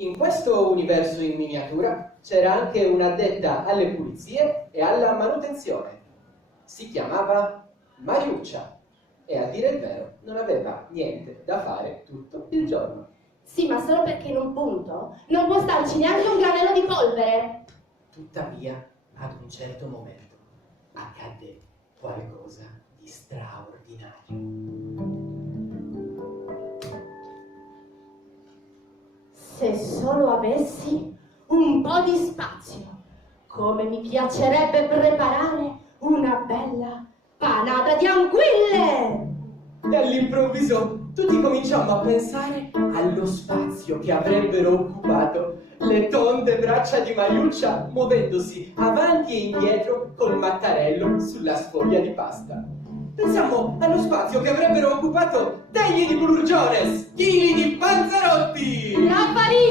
In questo universo in miniatura c'era anche un'addetta alle pulizie e alla manutenzione. Si chiamava Mariuccia e, a dire il vero, non aveva niente da fare tutto il giorno. Sì, ma solo perché in un punto non può starci neanche un granello di polvere. Tuttavia, ad un certo momento, accadde qualcosa di straordinario. Se solo avessi un po' di spazio, come mi piacerebbe preparare una bella panata di anguille! E all'improvviso tutti cominciamo a pensare allo spazio che avrebbero occupato le tonde braccia di Mariuccia muovendosi avanti e indietro col mattarello sulla sfoglia di pasta. Pensiamo allo spazio che avrebbero occupato teglie di bulurgiones, chili di panzerotti! La farina!